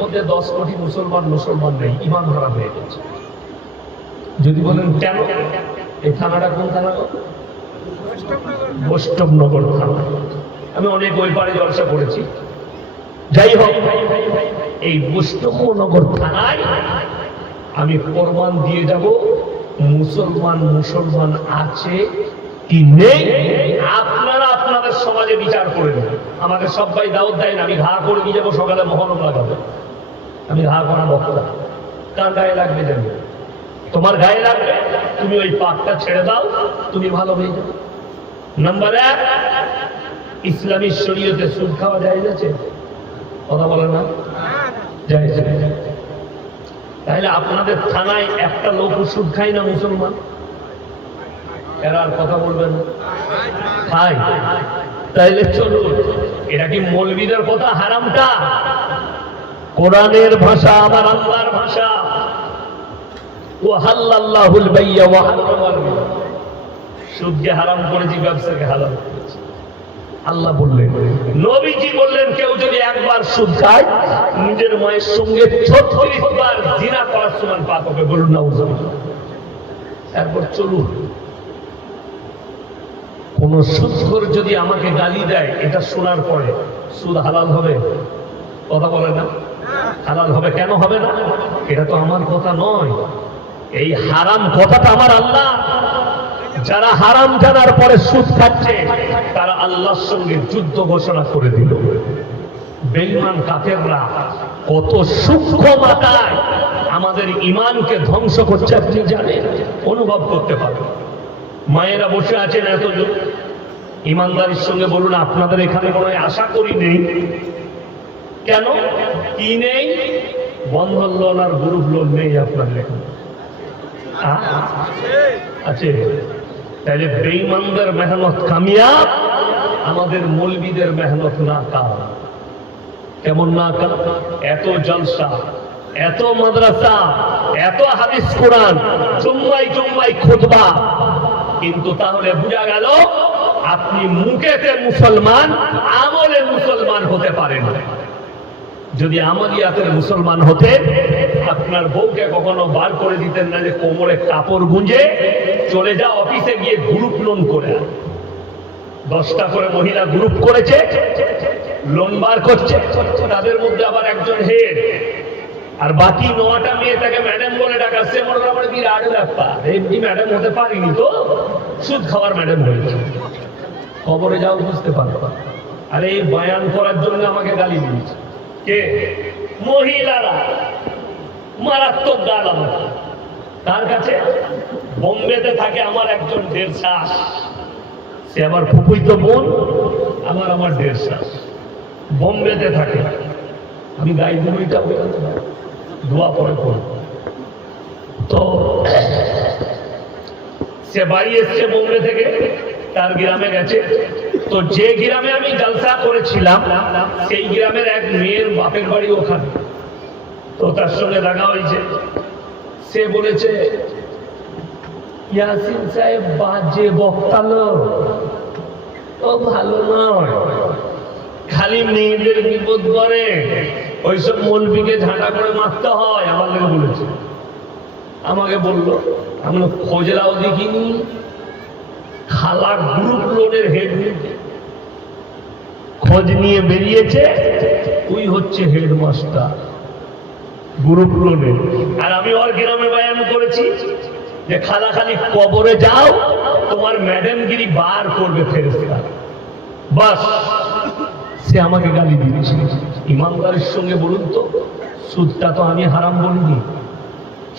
মধ্যে 10 কোটি মুসলমান নেই, ইমান হারাম হয়ে গেছে। যদি বলেন কেন, এই থানাটা কোন থানা? বৈষ্ণবনগর থানা। আমি অনেক ওই পারে জলসা করেছি। যাই হোক, এই বৈষ্ণবনগর থানায় আমি প্রমাণ দিয়ে যাব মুসলমান আছে কি নেই। আপনারা আপনাদের সমাজে বিচার করে নেবেন। আমাকে সবাই দাওয়াত দেয় না, আমি ঘা করে দিয়ে যাবো, সকালে মহরম লাগাবে। আমি ঘা করা বক্তা, কার গায়ে লাগবে জানি? তোমার গায়ে লাগবে, তুমি ওই পাকটা ছেড়ে দাও, তুমি ভালো হয়ে যাবে। নাম্বার 1, ইসলামী শরীয়তে সুদ খাওয়া জায়েজ আছে? কথা বলে না, জায়েজ আছে। তাহলে আপনাদের থানায় একটা লোক সুদ খায় না মুসলমান? এরা আর কথা বলবেন খায়? তাইলে চলুন, এটা কি মৌলবীদের কথা? হারামটা কোরআনের ভাষা, আমার আল্লাহর ভাষা। ওয়াহাল্লাল্লাহুল বাইয়া ওয়া হারামাল রিবা। সুদকে হারাম করেছি, ব্যবসাকে হালাল করেছি। আল্লাহ বললেন, নবীজি বললেন, কেউ যদি একবার সুদ খায় নিজের মায়ের সঙ্গে 36 বার জিনা করার সমান পাপ হবে। বলুন নাউজুবিল্লাহ। এরপর চলুন, কোন সুদখোর যদি আমাকে গালি দেয়, এটা শোনার পরে সুদ হালাল হবে? কথা বলে না, হালাল হবে। কেন হবে না? এটা তো আমার কথা নয়, এই হারাম কথাটা আমার আল্লাহ। যারা হারাম জানার পরে সুদ খাচ্ছে, তারা আল্লাহর সঙ্গে যুদ্ধ ঘোষণা করে দিল। বেঈমান কাফেররা কত সূক্ষ্ম মাত্রায় আমাদের ঈমানকে ধ্বংস করছে, আপনি জানেন, অনুভব করতে পারেন। মায়েরা বসে আছেন এতজন, ইমানদারির সঙ্গে বলুন, আপনাদের এখানে কোনো আশা করি নেই। কেন কি নেই? বন্ধন লোন আর গ্রুপ লোন নেই আপনাদের এখানে, আছে? তাহলে বেঈমানদের মেহনত কামিয়াব, আমাদের মৌলবীদের মেহনত নাকাম। কেমন নাকাম? এত জলসা, এত মাদ্রাসা, এত হাদিস কোরআন, জুম্মায় খুতবা, কিন্তু তাহলে বোঝা গেল আপনি মুখেতে মুসলমান, আমলে মুসলমান হতে পারেন। যদি আমলিয়াতের মুসলমান হতে, আপনার বউকে কখনো বার করে দিতেন না যে কোমরে কাপড় গুঁজে চলে যা অফিসে গিয়ে গ্রুপ লোন করে। 10টা করে মহিলা গ্রুপ করেছে, লোন বার করছে, তাদের মধ্যে আবার একজন হেড, আর বাকি 9টা মেয়ে তাকে ম্যাডাম বলে ডাকাচ্ছে। মোটামুটি বিরাট ব্যাপার, এমনি ম্যাডাম হতে পারিনি তো, সুদ খাওয়ার ম্যাডাম হয়েছে। খবরে যাও, বুঝতে পারবা। আরে এই বয়ান করার জন্য আমাকে গালি দিয়েছে কে? মহিলারা। মারাত্মক গাল আমার। তার কাছে বোম্বেতে থাকে আমার একজন 1.5 শ্বাস, সে আবার ফুপুই তো বোন, আমার 1.5 শ্বাস, বোম্বেতে থাকে। আমি গাই দুইটা দোয়া পরে করব। তো সে বাড়ি এসছে বোম্বে থেকে, তার গ্রামে গেছে। তো যে গ্রামে আমি জলসা করেছিলাম, সেই গ্রামের এক মেয়ের বাপের বাড়ি ওখানে। তো তার সঙ্গে দেখা হয়েছে। সে বলেছে, ইয়াসিন সাহেব বাজে বক্তা লোক, ও ভালো নয়, খালি মেয়েদের বিপদ করে, ওইসব মৌলবীকে ঝাঁটা করে মারতে হয়। আমার লেগে বলেছে, আমাকে বললো, আমি খোঁজরাও দেখিনি, খালা গ্রুপ লোনের হেড, খোঁজ নিয়ে বেরিয়েছে, তুই হচ্ছে হেডমাস্টার গ্রুপ লোনের। আর আমি ওর গ্রামে বয়ান করেছি যে খালা খালি কবরে যাও, তোমার ম্যাডামগিরি বার করবে ফেরেশতা। বাস, সে আমাকে গালি দিয়েছে। ইমানদারের সঙ্গে বলুন তো, সুদটা তো আমি হারাম বলিনি,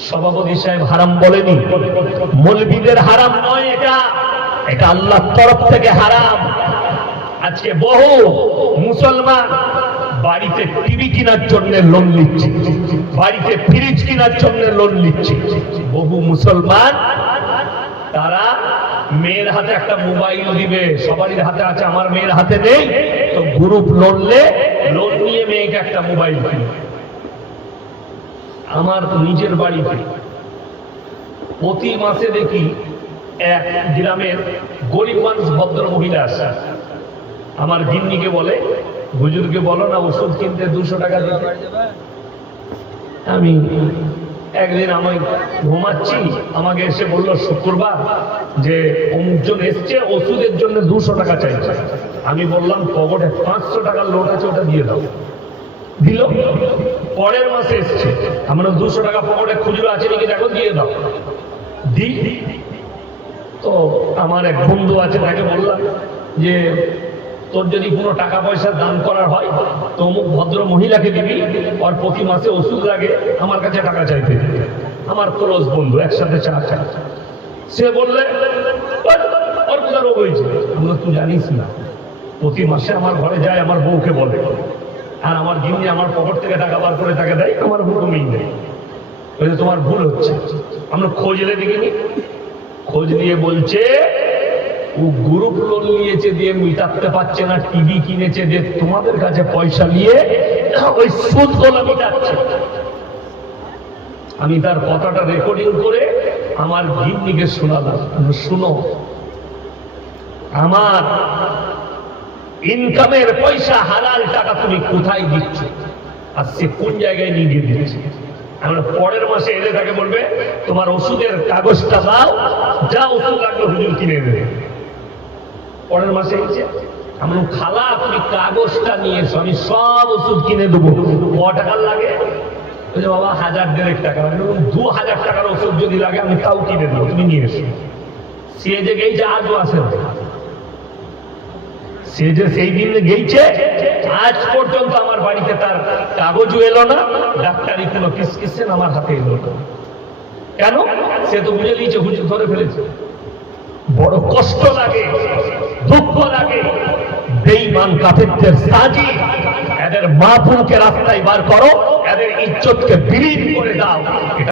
সভাপতি সাহেব হারাম বলেনি, মৌলবীদের হারাম নয় এটা, এটা আল্লাহর তরফ থেকে হারাম। আজকে বহু মুসলমান বাড়িতে টিভি কেনার জন্য লোন নিচ্ছে, বাড়িতে ফ্রিজ কেনার জন্য লোন নিচ্ছে। বহু মুসলমান তারা মেয়ের হাতে একটা মোবাইল দিবে, সবারই হাতে আছে, আমার মেয়ের হাতে নেই, তো গ্রুপ লোন নিয়ে মেয়েকে একটা মোবাইল কিনবে। আমার নিজের বাড়িতে প্রতি মাসে দেখি এক গ্রামের গরিব মানুষ, ভদ্র মহিলা আসে, আমার গিন্নিকে বলে, হুজুরকে বলো না ওষুধ কিনতে 200 টাকা দিতে। আমি একদিন আমি ঘুমাচ্ছি, আমাকে এসে বললো শুক্রবার যে অমুকজন এসছে ওষুধের জন্য 200 টাকা চাইছে। আমি বললাম পকেটে 500 টাকার লোট আছে, ওটা দিয়ে দাও। দিল। পরের মাসে এসছে, আমরা 200 টাকা পকেটে খুচরো আছে নাকি দেখো, দিয়ে দাও। দি। তো আমার এক বন্ধু আছে, তাকে বললাম যে তোর যদি কোনো টাকা পয়সা দান করার হয় তো অমুক ভদ্র মহিলাকে দিবি, আর প্রতি মাসে ওষুধ লাগে, আমার কাছে টাকা চাইতে। আমার ক্লোজ বন্ধু, একসাথে চা চা। সে বললে ওর কোথা রোগ হয়েছে। আমরা তুই জানিস না, প্রতি মাসে আমার ঘরে যায়, আমার বউকে বলে, আর আমার গিন্নি আমার পকেট থেকে টাকা বার করে তাকে দেয়, আমার হুকুমই নেই। বলছে তোমার ভুল হচ্ছে। আমরা খোঁজ এলে দেখিনি, খোঁজ নিয়ে বলছে ও গ্রুপ লোন নিয়েছে দিয়ে মিটাতে পারছে না, টিভি কিনেছে দিয়ে তোমাদের কাছে পয়সা নিয়ে ওই সুদ গোলা মিটাচ্ছে। আমি তার কথাটা রেকর্ডিং করে আমার গিন্নিকে শোনালাম, শুনো আমার ইনকামের পয়সা হালাল টাকা তুমি কোথায় দিচ্ছ, আর সে কোন জায়গায় নিয়ে গিয়ে দিচ্ছে। আমরা পরের মাসে এলে তাকে বলবে তোমার ওষুধের কাগজটা দাও, যা ওষুধ লাগলো হুজুর কিনে দেবে। পরের মাসে এসে আমরা খালা তুমি কাগজটা নিয়ে এসো, আমি সব ওষুধ কিনে দেবো। ক টাকার লাগে? বলছে বাবা 1000-1500 টাকা। 2000 টাকার ওষুধ যদি লাগে আমি তাও কিনে দেবো, তুমি নিয়ে এসো। সে যে গেছে আজও আসে না, সে যে সেই দিন গেছে আজ পর্যন্ত আমার বাড়িতে তার কাগজও এলো না, ডাক্তারি কোনো প্রেসক্রিপশন আমার হাতে এলো না। কেন? সে তো বুঝে নিয়েছে হুজুর ধরে ফেলেছে। বড় কষ্ট লাগে, দুঃখ লাগে। বেঈমান কাফেরদের সাজি, এদের মা বোনকে রাস্তায় বার করো, এদের ইজ্জতকে বিলীন করে দাও।